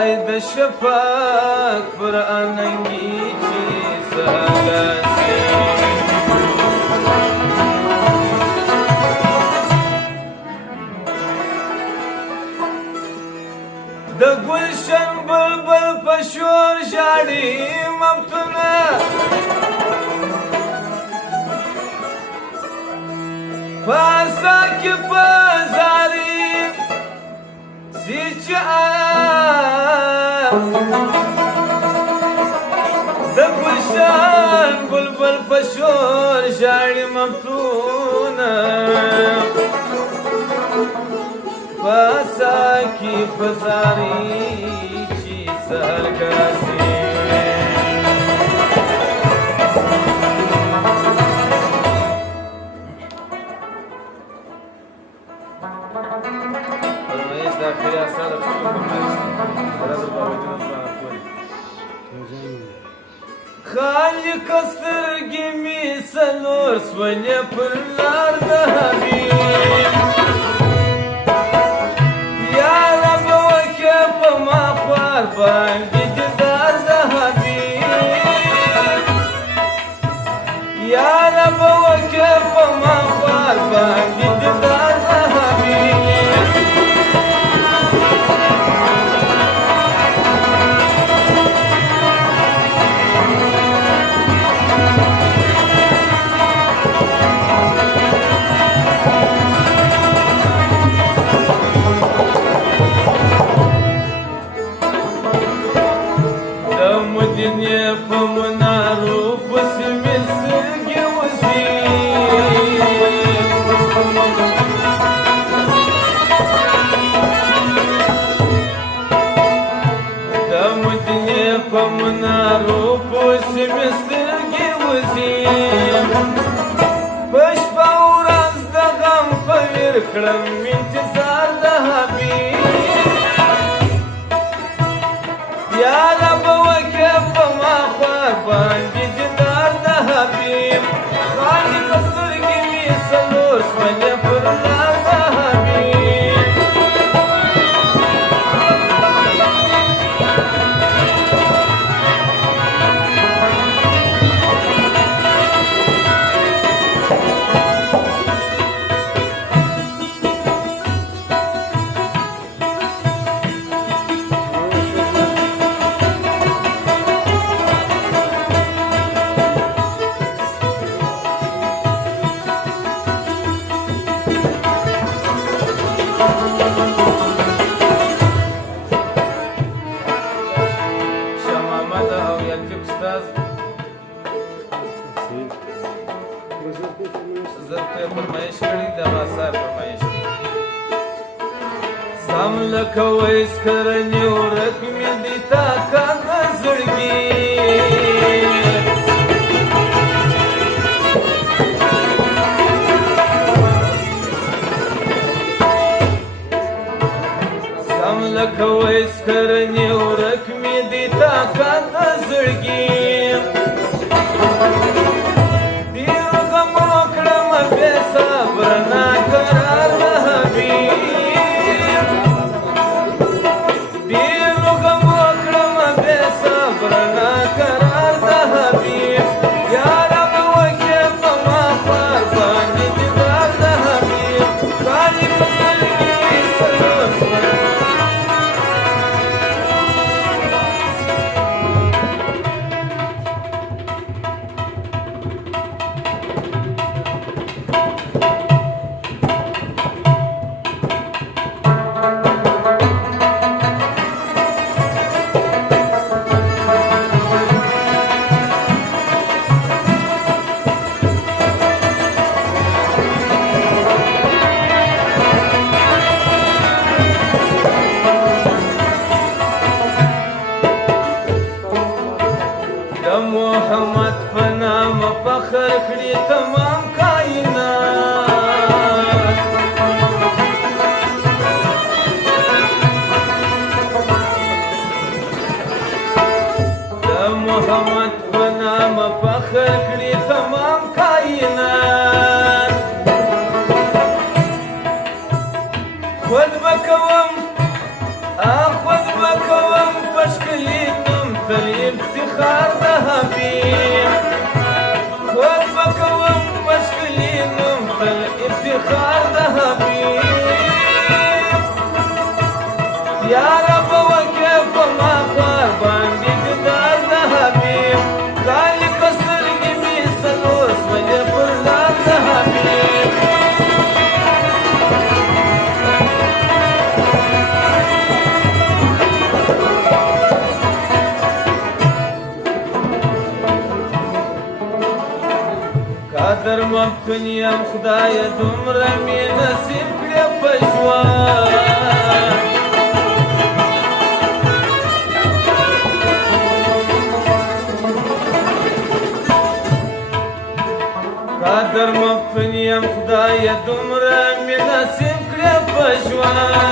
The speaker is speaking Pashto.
خدای د شفق پر اننګي چې سهګاسي د ګلشن بلبل په شور ژاړي مفتونه په اسا کې په زاري سي چې د ګلشن بلبل په شور ژاړي مفتونه پاسا کی فزاری چی سرگاسی فرمایش داخلی اثار خالق سترګې می څلور سولې پر لار د حبیب باندې دیدار د حبیب یا رب وکړه په ما خوار باندې دیدار د حبیب مدینه په منارو پسې مې سترګې وځي د مدینه په منارو پسې مې سترګې وځي په شپه ورځ د غم په ویر کړم انتظار د حبیب یا رب باندې دیدار د حبیب خالق سترګې مې څلور سولې پر لار د حبیب فرمایش کړي د آثار فرمایش سم لکه ویس کرنې ورک مې دي تا کاغ زړګي سم لکه ویس کرنې ورک مې دي تا کاغ زړګي محمد په نام فخر کړي تمام کائنات د محمد په نام فخر کړي تمام کائنات خود بکوم خود بکوم افتخار د حبیب خود بکوم مشکلی نوم تل افتخار د حبیب یا رب وکه په ما خوار باندې دیدار د حبیب خالق سترګې مې څلور سولې پر لار د حبیب قادر ممکن یم خدای دومره مې نصیب کړې په ژوند قادر ممکن یم خدای دومره مې نصیب کړې په ژوند